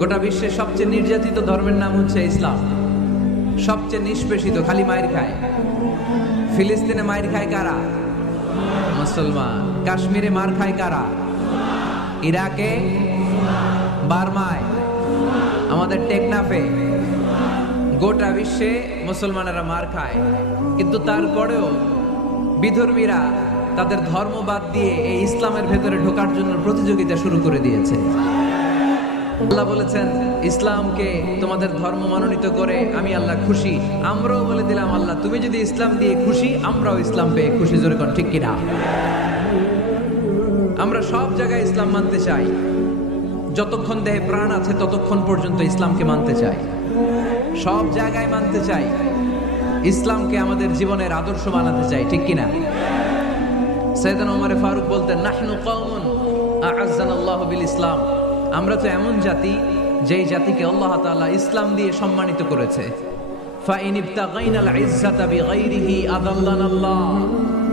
গোটা বিশ্বের সবচেয়ে নির্যাতিত ধর্মের নাম হচ্ছে ইসলাম। সবচেয়ে নিষ্পেষিত খালি মায়ের খায়। ফিলিস্তিনে মায়ের খায় কারা? মুসলমান। কাশ্মীরে মার খায় কারা? ইরাকে বার্মায় আমাদের টেকনাফে গোটা বিশ্বে মুসলমানেরা মার খায়। কিন্তু তারপরেও বিধর্মীরা তাদের ধর্ম বাদ দিয়ে এই ইসলামের ভেতরে ঢোকার জন্য প্রতিযোগিতা শুরু করে দিয়েছে। আল্লাহ বলেছেন, ইসলামকে তোমাদের ধর্ম মনোনীত করে আমি আল্লাহ খুশি। আমরাও বলে দিলাম, আল্লাহ, তুমি যদি ইসলাম দিয়ে খুশি, আমরাও ইসলাম পেয়ে খুশি। জোরে কর ঠিক কিনা? আমরা সব জায়গায় ইসলাম মানতে চাই। যতক্ষণ দেহে প্রাণ আছে, ততক্ষণ পর্যন্ত ইসলামকে মানতে চাই। সব জায়গায় মানতে চাই। ইসলামকে আমাদের জীবনের আদর্শ বানাতে চাই, ঠিক কিনা? সৈয়দান ওমরে ফারুক বলতেন, নাহনু কওমুন আ'আজ্জানাল্লাহু বিল ইসলাম। আমরা তো এমন জাতি যেই জাতিকে আল্লাহ তাআলা ইসলাম দিয়ে সম্মানিত করেছে।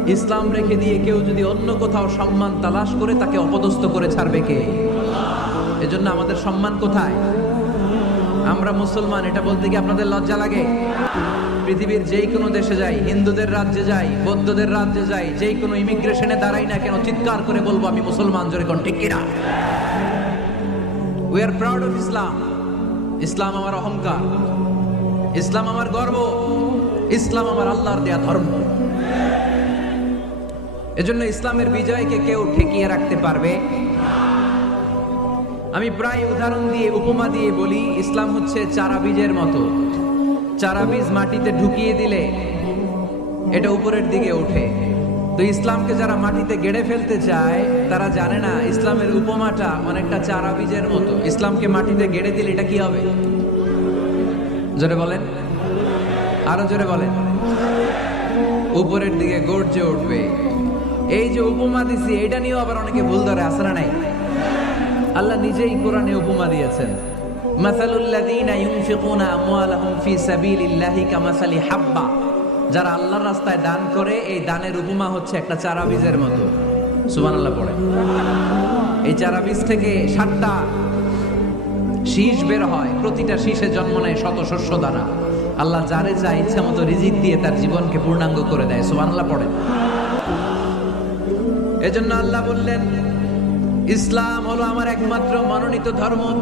ইসলাম রেখে দিয়ে কেউ যদি অন্য কোথাও সম্মান তালাশ করে তাকে অপদস্থ করে ছাড়বে কে? এজন্য আমাদের সম্মান কোথায়? আমরা মুসলমান, এটা বলতে কি আপনাদের লজ্জা লাগে? পৃথিবীর যেই কোনো দেশে যাই, হিন্দুদের রাজ্যে যাই, বৌদ্ধদের রাজ্যে যাই যেই কোনো ইমিগ্রেশনে দাঁড়াই না কেন, চিৎকার করে বলব আমি মুসলমান, জোরে কোন, ঠিক কিনা? We are proud of Islam Islam আমার অহংকার ইসলাম আমার গর্ব ইসলাম আমার আল্লাহর দেয়া ধর্ম। এজন্য ইসলামের বিজয়কে কেউ ঠেকিয়ে রাখতে পারবে। আমি প্রায় উদাহরণ দিয়ে, উপমা দিয়ে বলি, ইসলাম হচ্ছে চারা বীজের মতো। চারা বীজ মাটিতে ঢুকিয়ে দিলে এটা উপরের দিকে ওঠে। তো ইসলামকে যারা মাটিতে গেড়ে ফেলতে চায়, তারা জানে না ইসলামের উপমাটা অনেকটা চারা বীজের মতো। ইসলামকে মাটিতে গেড়ে দিলে এটা কি হবে? জোরে বলেন। আরও জোরে বলেন। উপরের দিকে গর্জে উঠবে। এই যে উপমা দিছি, এটা নিয়েও আবার অনেকে ভুল ধরে আসরা নাই? আল্লাহ নিজেই কোরআনে উপমা দিয়েছেন। মাসালুল্লাযীনা ইউনফিকুনা আমওয়ালাহুম ফি সাবিলিল্লাহি কামাসালি হাব্বা। যারা আল্লাহর রাস্তায় দান করে, এই দানের উপমা হচ্ছে একটা চারা বীজের মতো। সুমান সুবহানাল্লাহ পড়ে। এই চারা বীজ থেকে সাতটা শীষ বের হয়। প্রতিটা শীষে জন্ম নেয় শত শস্য দানা। আল্লাহ যারে যা ইচ্ছা মতো রিজিক দিয়ে তার জীবনকে পূর্ণাঙ্গ করে দেয়। সুবহানাল্লাহ পড়ে। এজন্য আল্লাহ বললেন, ইসলাম হলো আমার একমাত্র মনোনীত ধর্ম।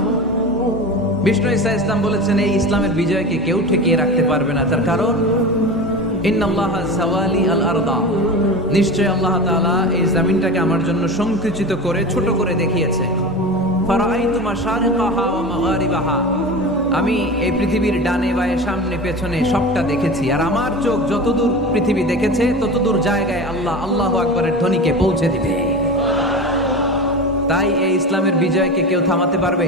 বিষ্ণু ইসা ইসলাম বলেছেন, এই ইসলামের বিজয়কে কেউ ঠেকিয়ে রাখতে পারবে না। তার কারণ নিশ্চয় আল্লাহ এই আমার জন্য সংকুচিত করে, ছোট করে দেখিয়েছে। আমি এই পৃথিবীর ডানে বায়ে সামনে পেছনে সবটা দেখেছি। আর আমার চোখ যতদূর পৃথিবী দেখেছে, ততদূর জায়গায় আল্লাহ আল্লাহ আকবরের ধ্বনিকে পৌঁছে দিবে। তাই এই ইসলামের বিজয়কে কেউ থামাতে পারবে?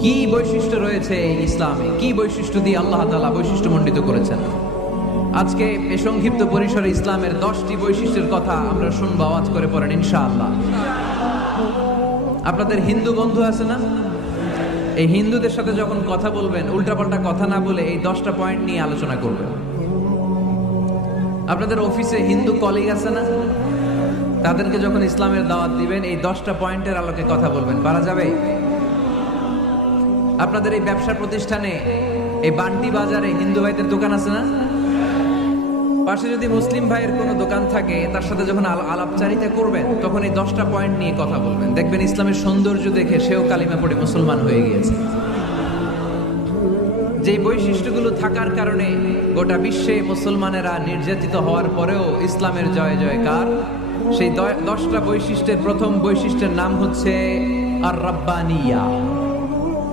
কি বৈশিষ্ট্য রয়েছে ইসলামে? কি বৈশিষ্ট্য দিয়ে আল্লাহ তাআলা বৈশিষ্ট্যমণ্ডিত করেছেন? আজকে এ সংক্ষিপ্ত পরিসরে ইসলামের দশটি বৈশিষ্ট্যের কথা আমরা শুনব, আওয়াজ করে পড়েন, ইনশাআল্লাহ। আপনাদের হিন্দু বন্ধু আছে না? এই হিন্দুদের সাথে যখন কথা বলবেন, উল্টাপাল্টা কথা না বলে এই দশটা পয়েন্ট নিয়ে আলোচনা করবেন। আপনাদের অফিসে হিন্দু কলিগ আছে না? তাদেরকে যখন ইসলামের দাওয়াত দিবেন, এই দশটা পয়েন্টের আলোকে কথা বলবেন। পারা যাবে? আপনাদের এই ব্যবসা প্রতিষ্ঠানে এই বান্টি বাজারে হিন্দু ভাইদের দোকান আছে না? পাশে যদি মুসলিম ভাইয়ের কোনো দোকান থাকে, তার সাথে যখন আলাপচারিতা করবেন, তখন এই দশটা পয়েন্ট নিয়ে কথা বলবেন। দেখবেন ইসলামের সৌন্দর্য দেখে সেও কালিমা পড়ে মুসলমান হয়ে গিয়েছে। যে বৈশিষ্ট্যগুলো থাকার কারণে গোটা বিশ্বে মুসলমানেরা নির্যাতিত হওয়ার পরেও ইসলামের জয় জয়কার, সেই দশটা বৈশিষ্ট্যের প্রথম বৈশিষ্ট্যের নাম হচ্ছে আর রব্বানিয়া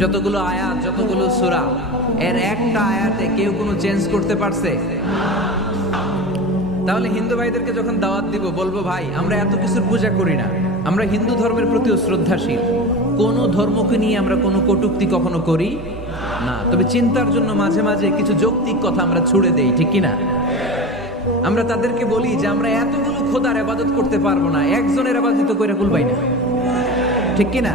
যতগুলো আয়াত, যতগুলো সূরা, এর একটা আয়াতে কেউ কোনো চেঞ্জ করতে পারছে? তাহলে হিন্দু ভাইদেরকে যখন দাওয়াত দিব, বলব, ভাই, আমরা এত কিছুর পূজা করি না। আমরা হিন্দু ধর্মের প্রতিও শ্রদ্ধাশীল। কোন ধর্মকে নিয়ে আমরা কোনো কটুক্তি কখনো করি না। তবে চিন্তার জন্য মাঝে মাঝে কিছু যৌক্তিক কথা আমরা ছুড়ে দেই, ঠিক কি না আমরা তাদেরকে বলি যে, আমরা এতগুলো খোদার আবাদত করতে পারব না। একজনের আবাদিত করে কুলবাই না। ঠিক কি না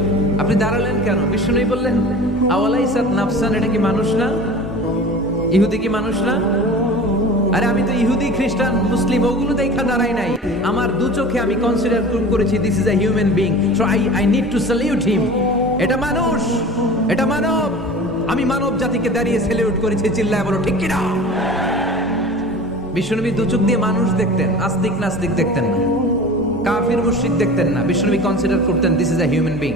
আপনি দাঁড়ালেন কেন? বিষ্ণুই বললেন আওয়ালাই সাদ নাফসান, এটা কি মানুষ না? ইহুদি কি মানুষ না? আরে, আমি তো ইহুদি, খ্রিস্টান, মুসলিম, ওগুলো দেখা দাঁড়াই নাই। আমার দু চোখে আমি কনসিডার করেছি this is human being so I I need to salute him এটা মানুষ, এটা মানব। আমি মানব জাতিকে দাঁড়িয়ে স্যালিউট করেছি, চিল্লায় বলো, ঠিক কিনা? বিশ্বনবী দু চোখ দিয়ে মানুষ দেখতেন, আস্তিক নাস্তিক দেখতেন না। কাফির, মুশরিক দেখতেন না। বিশ্বনবী কনসিডার করতেন this is a human being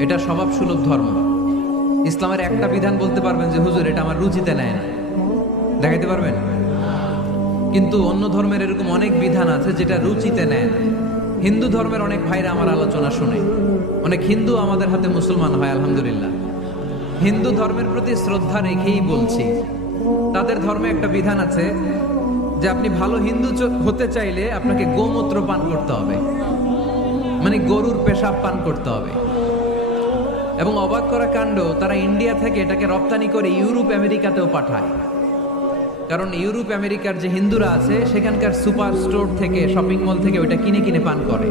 এটা স্বভাব সুলভ ধর্ম। ইসলামের একটা বিধান বলতে পারবেন যে, হুজুর, এটা আমার রুচিতে নেয় না। দেখাইতে পারবেন? কিন্তু অন্য ধর্মের এরকম অনেক বিধান আছে যেটা রুচিতে নেয় না। হিন্দু ধর্মের অনেক ভাইরা আমার আলোচনা শুনে। অনেক হিন্দু আমাদের হাতে মুসলমান হয়, আলহামদুলিল্লাহ। হিন্দু ধর্মের প্রতি শ্রদ্ধা রেখেই বলছি। তাদের ধর্মে একটা বিধান আছে যে, আপনি ভালো হিন্দু হতে চাইলে আপনাকে গোমূত্র পান করতে হবে। মানে গরুর পেশাব পান করতে হবে। এবং অবাক করা কাণ্ড, তারা ইন্ডিয়া থেকে এটাকে রপ্তানি করে ইউরোপ, আমেরিকাতেও পাঠায়। কারণ ইউরোপ, আমেরিকার যে হিন্দুরা আছে, সেখানকার সুপার স্টোর থেকে, শপিং মল থেকে ওইটা কিনে কিনে পান করে।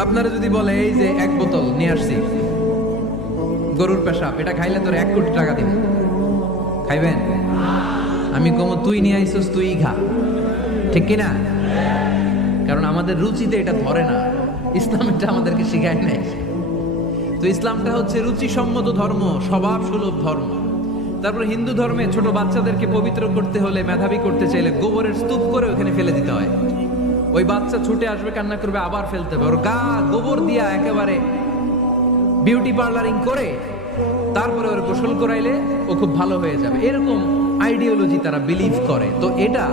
আপনারা যদি বলে, এই যে এক বোতল, নিয়ে আসছি। গরুর পেশাব, এটা খাইলে তোর এক কোটি টাকা দিব খাইবেন? আমি কমো, তুই নিয়ে আইসস, তুই খা। ঠিক কিনা? কারণ আমাদের রুচিতে এটা ধরে না। ইসলাম এটা আমাদেরকে শিখায় নাই। তো ইসলামটা হচ্ছে রুচিসম্মত ধর্ম স্বভাব সুলভ ধর্ম। তারপর হিন্দু ধর্মে ছোট বাচ্চাদেরকে পবিত্র করতে হলে মেধাবী করতে চাইলে গোবরের স্তূপ করে ওখানে ফেলে দিতে হয়। ওই বাচ্চা ছুটে আসবে, কান্না করবে, আবার ফেলতে হবে। ওর গা গোবর দিয়া একেবারে বিউটি পার্লারিং করে, তারপরে ওর গোসল করাইলে ও খুব ভালো হয়ে যাবে। এরকম আইডিওলজি তারা বিলিভ করে। তো এটা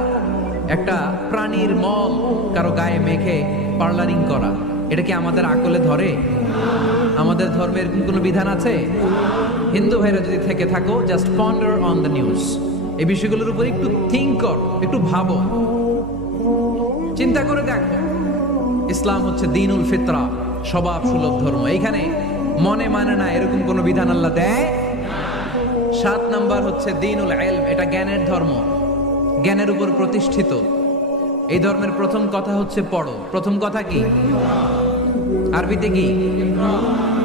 একটা প্রাণীর মল কারও গায়ে মেখে পার্লারিং করা। এটা কি আমাদের আকলে ধরে? আমাদের ধর্মের কোনো বিধান আছে? হিন্দু ভাইরা যদি থেকে থাকো just ponder on the news এই বিষয়গুলোর উপর একটু থিঙ্ক কর, একটু ভাবো। চিন্তা করে দেখো। ইসলাম হচ্ছে দিনুল ফিতরা, স্বভাব সুলভ ধর্ম। এইখানে মনে মানে না, এরকম কোন বিধান আল্লাহ দেয়? সাত নাম্বার হচ্ছে দিনুল এলম এটা জ্ঞানের ধর্ম। জ্ঞানের উপর প্রতিষ্ঠিত। এই ধর্মের প্রথম কথা হচ্ছে পড়ো। প্রথম কথা কি? আরবিতে কি?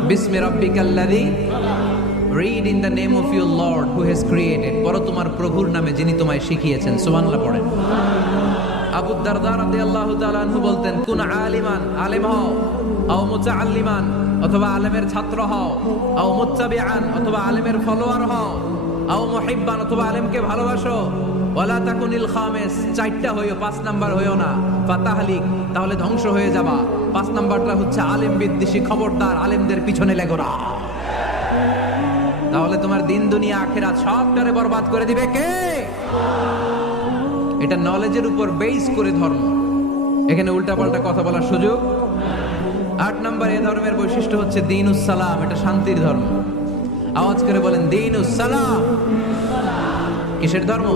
বিসমি রাব্বিকাল্লাযী read in the name of your lord who has created পড়ো তোমার প্রভুর নামে যিনি তোমায় শিখিয়েছেন। সুবহানাল্লাহ পড়েন। আবু দারদা রাদিয়াল্লাহু তাআলা আনহু বলতেন, কুন আলিমান, আলেম হও, আও মুতাআল্লিমান, অথবা আলেমের ছাত্র হও, আও মুত্তাবিআন, অথবা আলেমের ফলোয়ার হও, আও মুহিব্বান, অথবা আলেমকে ভালোবাসো। ওয়ালা তাকুনিল খামিস, চারটা হইও, পাঁচ নাম্বার হইও না। ফাতাহলিক, তাহলে ধ্বংস হয়ে যাবা। পাঁচ নাম্বারটা হচ্ছে আলেম বিদ্বেষী খবরদার, আলেমদের পিছনে লেগো না তাহলে তোমার দিন, দুনিয়া, আখেরাত সবটারে বরবাদ করে দিবে কে? এটা নলেজের উপর বেস করে ধর্ম। এখানে উল্টাপাল্টা কথা বলার সুযোগ। আট নম্বর, এ ধর্মের বৈশিষ্ট্য হচ্ছে দিন সালাম এটা শান্তির ধর্ম। আওয়াজ করে বলেন দিন সালাম কিসের ধর্ম?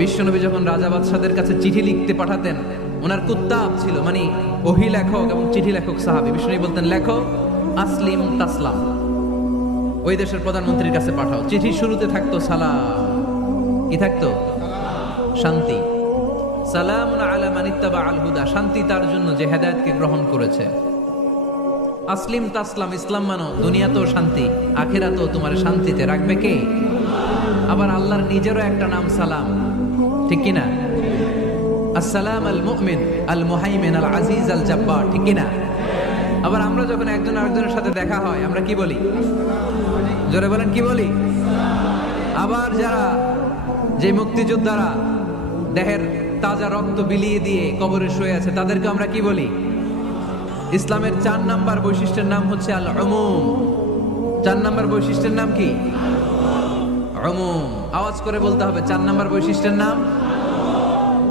বিশ্বনবী যখন রাজা বাদশাদের কাছে চিঠি লিখতে পাঠাতেন ওনার কুত্তাব ছিল মানে ওহি লেখক এবং চিঠি লেখক সাহাবি। বিশ্বনবী বলতেন, লেখো, আসলিম তাসলাম। ওই দেশের প্রধানমন্ত্রীর কাছে পাঠাও। চিঠি শুরুতে থাকতো, সালাম। কি থাকতো? শান্তি। সালাম আলা মানিত্তাবা আল হুদা। শান্তি তার জন্য যে হেদায়েতকে গ্রহণ করেছে। আসলিম তাসলাম, ইসলাম মানো, দুনিয়াতেও শান্তি, আখেরাতেও তোমার শান্তিতে রাখবে কে? আবার আল্লাহর নিজেরও একটা নাম, সালাম। ঠিক কিনা? আসসালাম আল মুমিন, আল মুহাইমিন, আল আজিজ, আল জাব্বার, ঠিক কিনা? আবার আমরা যখন একজন আরেকজনের সাথে দেখা হয়, আমরা কি বলি? জোরে বলেন, কি বলি? আবার যারা, যে মুক্তিযোদ্ধারা দেহের তাজা রক্ত বিলিয়ে দিয়ে কবরে শুয়ে আছে, তাদেরকে আমরা কি বলি? ইসলামের চার নাম্বার বৈশিষ্ট্যের নাম হচ্ছে আল উমুম। চার নাম্বার বৈশিষ্ট্যের নাম কি? উমুম। আওয়াজ করে বলতে হবে, চার নাম্বার বৈশিষ্ট্যের নাম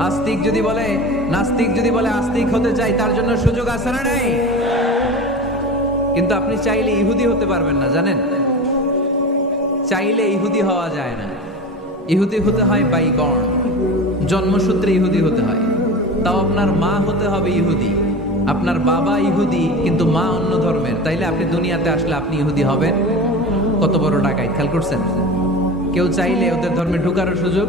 আস্তিক যদি বলে, নাস্তিক যদি বলে আস্তিক হতে চাই, তার জন্য সুযোগ আছে না নাই? কিন্তু আপনি চাইলে ইহুদি হতে পারবেন না, জানেন? চাইলে ইহুদি হওয়া যায় না। ইহুদি হতে হয় বাই বর্ণ জন্মসূত্রে ইহুদি হতে হয়। তাও আপনার মা হতে হবে ইহুদি। আপনার বাবা ইহুদি, কিন্তু মা অন্য ধর্মের। তাইলে আপনি দুনিয়াতে আসলে আপনি ইহুদি হবেন? কত বড় টাকায় খেয়াল করছেন? কেউ চাইলে ওদের ধর্মে ঢুকারও সুযোগ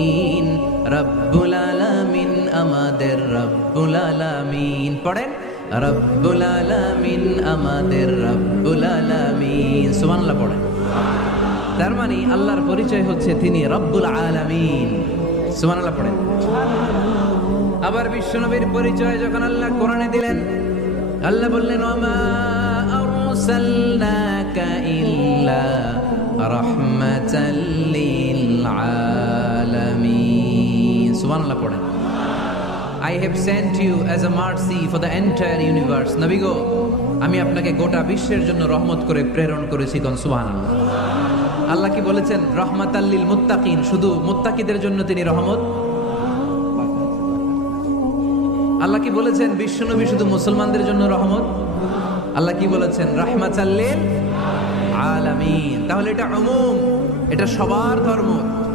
রব্বুল আলামিন, আমাদের রব্বুল আলামিন। পড়েন? রব্বুল আলামিন, আমাদের রব্বুল আলামিন। সুবহানাল্লাহ পড়েন। তার মানে আল্লাহর পরিচয় হচ্ছে তিনি রব্বুল আলামিন। সুবহানাল্লাহ পড়েন। আবার বিশ্বনবীর পরিচয় যখন আল্লাহ কোরআনে দিলেন, আল্লাহ বললেন, ওমা আরসালনাকা ইল্লা রাহমাতাল লিল আলামিন সুবহানাল্লাহ পড়েন I have sent you as a mercy for the entire universe নবী গো আমি আপনাকে গোটা বিশ্বের জন্য রহমত করে প্রেরণ করেছি কোন, সুবহানাল্লাহ। আল্লাহ কি বলেছেন? রহমাত আল্লিল মুত্তাকিন, শুধু মুত্তাকিদের জন্য তিনি রহমত? আল্লাহ কি বলেছেন? বিশ্বনবী শুধু মুসলমানদের জন্য রহমত? আল্লাহ কি বলেছেন? রহমাত আল্লিল আলামিন। তাহলে এটা অমুম এটা সবার ধর্ম।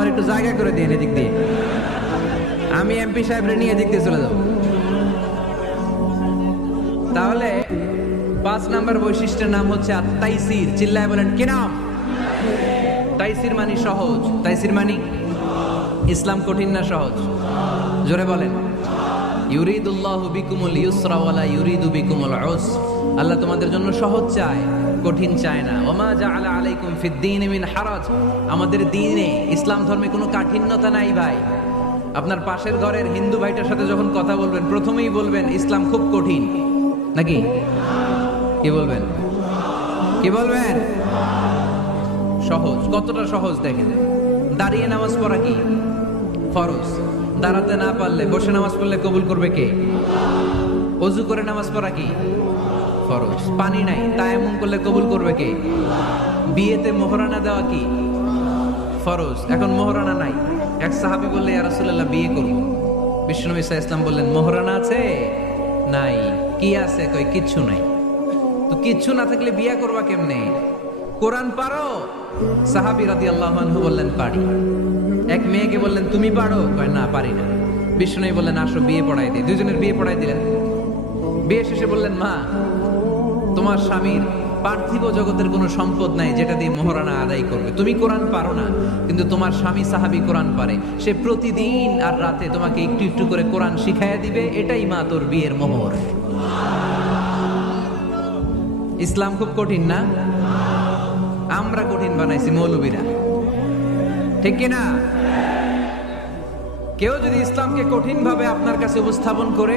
আমার একটু জায়গা করে দিন এদিক দিয়ে। আমি এমপি সাহেবরে নিয়ে এদিক দিয়ে চলে যাব। তাহলে পাঁচ নাম্বার বৈশিষ্ট্যের নাম হচ্ছে আত্মাইসির চিল্লায় বলেন, কি নাম? তাইসির মানি সহজ। তাইসির মানি? ইসলাম কঠিন না সহজ? জোরে বলেন। ইউরিদুল্লাহ বিকুমুল ইউসরা ওয়ালা ইউরিদু বিকুমুল উস আল্লাহ তোমাদের জন্য সহজ চায়। কঠিন চায় না। ওমা জাআলা আলাইকুম ফিদ্দিন মিন হারাজ। আমাদের দ্বীনে ইসলাম ধর্মে কোনো কাঠিন্যতা নাই ভাই। আপনার পাশের ঘরের হিন্দু ভাইটার সাথে যখন কথা বলবেন, প্রথমেই বলবেন, ইসলাম খুব কঠিন। নাকি? কি বলবেন? কি বলবেন? সহজ, কতটা সহজ দেখেন। দাঁড়িয়ে নামাজ পড়া কি? ফরজ। দাঁড়াতে না পারলে, বসে নামাজ পড়লে কবুল করবে কে? অজু করে নামাজ পড়া কি? ফরজ পানি নাই তায়ামুম করলে কবুল করবে কে? বিয়েতে মোহরানা দেওয়া কি? ফরজ। এখন মোহরানা নাই। এক সাহাবি বললে, ইয়া বিয়ে করব। বিষ্ণু ইসা ইসলাম বললেন, মোহরানা আছে? নাই। কি আছে? কই, কিচ্ছু নাই। তো কিচ্ছু না থাকলে বিয়ে করবা কেমনে? কোরআন পারো? সাহাবি রাদিয়াল্লাহু আনহু বললেন, পারি। এক মেয়েকে বললেন, তুমি পারো? কয়, না, পারি না। বিষ্ণু বললেন, আসো, বিয়ে পড়াই দিই দুজনের বিয়ে পড়াই দিলেন। বিয়ে শেষে বললেন, মা তোমার স্বামীর পার্থিব জগতের কোনো সম্পদ নাই যেটা দিয়ে মোহরানা আদায় করবে। তুমি কোরআন পারো না, কিন্তু তোমার স্বামী সাহাবি কোরআন পারে। সে প্রতিদিন আর রাতে তোমাকে একটু একটু করে কোরআন শিখাইয়া দিবে, এটাই মা তোর বিয়ের মোহর। ইসলাম খুব কঠিন না? আমরা কঠিন বানাইছি মৌলবীরা। ঠিক কিনা? কেউ যদি ইসলামকে কঠিন ভাবে আপনার কাছে উপস্থাপন করে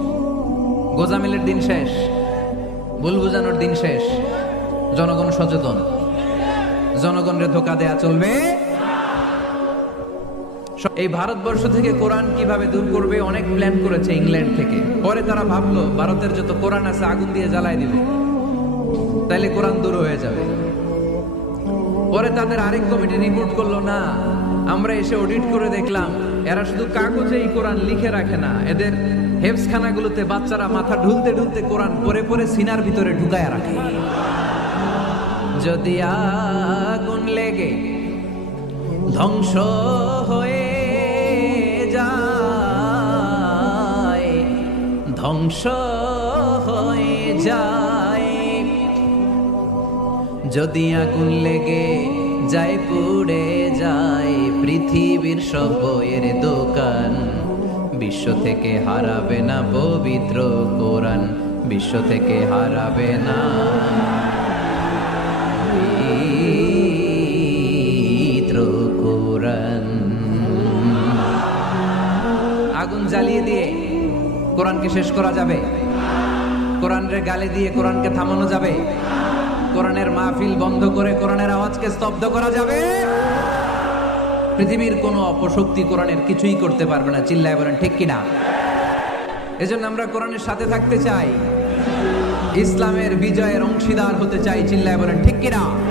গোজামিলের দিন শেষ, ভুল বুঝানোর দিন শেষ। জনগণ সচেতন। জনগণরে ধোকা দেয়া চলবে। এই ভারতবর্ষ থেকে কোরআন কীভাবে দূর করবে, অনেক প্ল্যান করেছে ইংল্যান্ড থেকে। পরে তারা ভাবলো, ভারতের যত কোরআন আছে আগুন দিয়ে জ্বালায় দিবে। তাইলে কোরআন দূর হয়ে যাবে। পরে তাদের আরেক কমিটি রিপোর্ট করল, না, আমরা এসে অডিট করে দেখলাম, এরা শুধু কাগজেই কোরআন লিখে রাখে না, এদের হেফসখানাগুলোতে বাচ্চারা মাথা ঢুলতে ঢুলতে কোরআন পরে পরে সিনার ভিতরে ঢুকায় রাখে। যদি আগুন লেগে ধ্বংস হয়ে যায়, ধ্বংস হয়ে যায়। যদি আগুন লেগে যায়, পুড়ে যায়, পৃথিবীর সব বইয়ের দোকান। বিশ্ব থেকে হারাবে না পবিত্র কোরআন। বিশ্ব থেকে হারাবে না। আগুন জ্বালিয়ে দিয়ে কোরআনকে শেষ করা যাবে। কোরআনরে গালি দিয়ে কোরআনকে থামানো যাবে। কোরআনের মাহফিল বন্ধ করে কোরআনের আওয়াজকে স্তব্ধ করা যাবে। পৃথিবীর কোনো অপশক্তি কোরআনের কিছুই করতে পারবে না, চিল্লায় বলেন, ঠিক কিনা? এজন্য আমরা কোরআনের সাথে থাকতে চাই। ইসলামের বিজয়ের অংশীদার হতে চাই, চিল্লায় বলেন, ঠিক কিনা?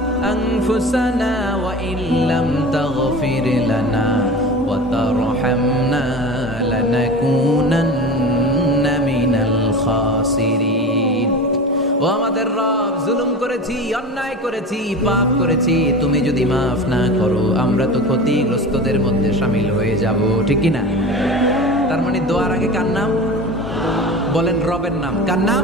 ওয়া ইল্লাম তাগফির লানা ওয়া তারহামনা লানাকুনান্না মিনাল খাসিরিন ও আমাদের রব, জুলুম করেছি, অন্যায় করেছি, পাপ করেছি, তুমি যদি মাফ না করো, আমরা তো ক্ষতিগ্রস্তদের মধ্যে সামিল হয়ে যাব, ঠিক না? তার মানে দোয়ার আগে কার নাম? বলেন রবের নাম। কার নাম?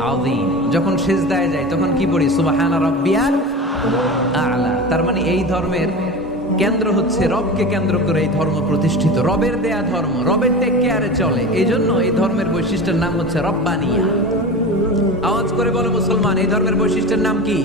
আযীম। যখন সেজদায় যায়, তখন কি পড়ি? সুবাহানা রব্বিয়াল আলা। তার মানে এই ধর্মের কেন্দ্র হচ্ছে রবকে কেন্দ্র করে এই ধর্ম প্রতিষ্ঠিত। রবের দেয়া ধর্ম, রবের টেক কেয়ারে চলে। এই জন্য এই ধর্মের বৈশিষ্ট্যের নাম হচ্ছে রব্বানিয়া। আওয়াজ করে বলো মুসলমান, এই ধর্মের বৈশিষ্ট্যের নাম কি?